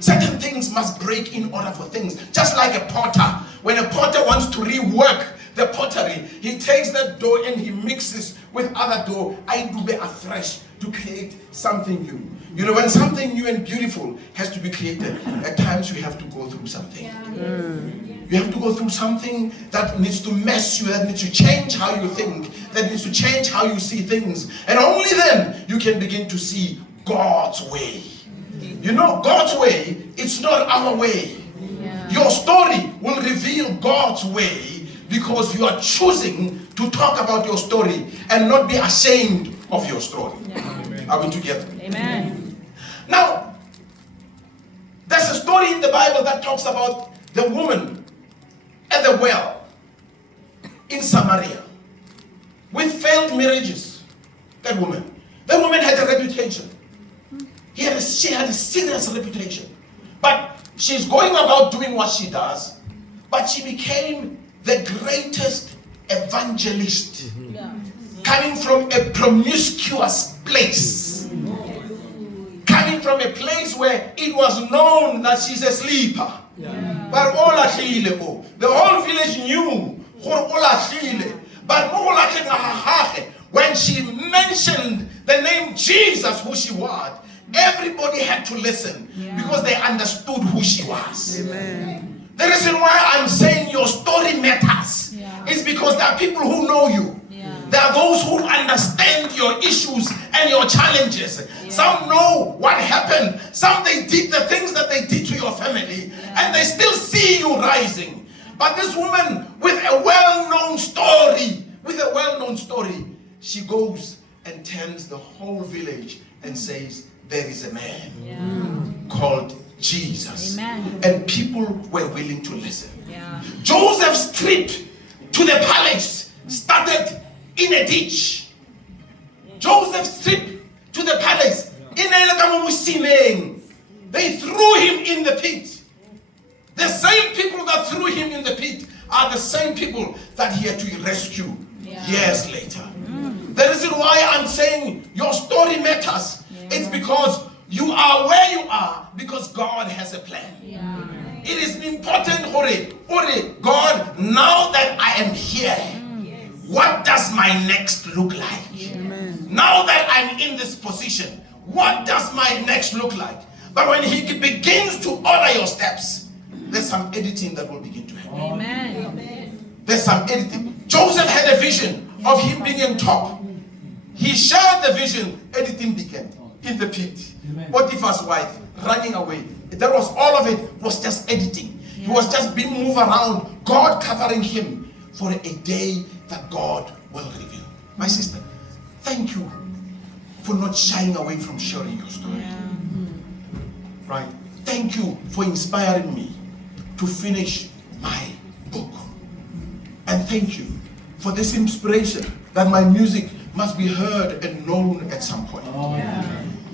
Certain things must break in order for things. Just like a potter. When a potter wants to rework the pottery, he takes that dough and he mixes with other dough. I do it afresh to create something new. You know, when something new and beautiful has to be created, at times we have to go through something. You have to go through something that needs to mess you, that needs to change how you think, that needs to change how you see things. And only then you can begin to see God's way. You know, God's way, it's not our way. Your story will reveal God's way because you are choosing to talk about your story and not be ashamed of your story. Are we together? Amen. Now, there's a story in the Bible that talks about the woman at the well in Samaria with failed marriages. That woman had a reputation. She had a serious reputation. But she's going about doing what she does, but she became the greatest evangelist, coming from a promiscuous place, coming from a place where it was known that she's a sleeper. But the whole village knew. But when she mentioned the name Jesus, who she was, everybody had to listen because they understood who she was. Amen. The reason why I'm saying your story matters is because there are people who know you. There are those who understand your issues and your challenges. Some know what happened. Some they did the things that they did to your family and they still see you rising. But this woman with a well-known story, she goes and tells the whole village and says, there is a man called Jesus. Amen. And people were willing to listen. Joseph's trip to the palace started in a ditch. Joseph's trip to the palace, they threw him in the pit. The same people that threw him in the pit are the same people that he had to rescue years later. The reason why I'm saying your story matters, it's because you are where you are because God has a plan. It is important, God, now that I am here, what does my next look like? Now that I'm in this position, what does my next look like? But when he begins to order your steps, there's some editing that will begin to happen. Amen. There's some editing. Joseph had a vision of him being on top. He shared the vision, editing began in the pit. Potiphar's wife running away. That was all of it was just editing. He was just being moved around, God covering him for a day that God will reveal. My sister, thank you for not shying away from sharing your story. Right? Thank you for inspiring me to finish my book. And thank you for this inspiration that my music must be heard and known at some point.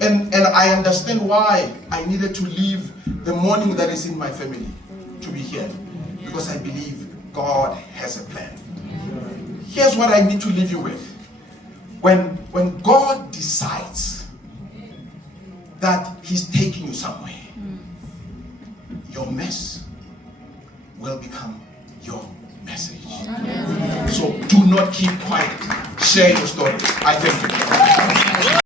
And I understand why I needed to leave the mourning that is in my family to be here. Because I believe God has a plan. Here's what I need to leave you with. When God decides that he's taking you somewhere, your mess will become your message. So do not keep quiet. Share your story. I thank you.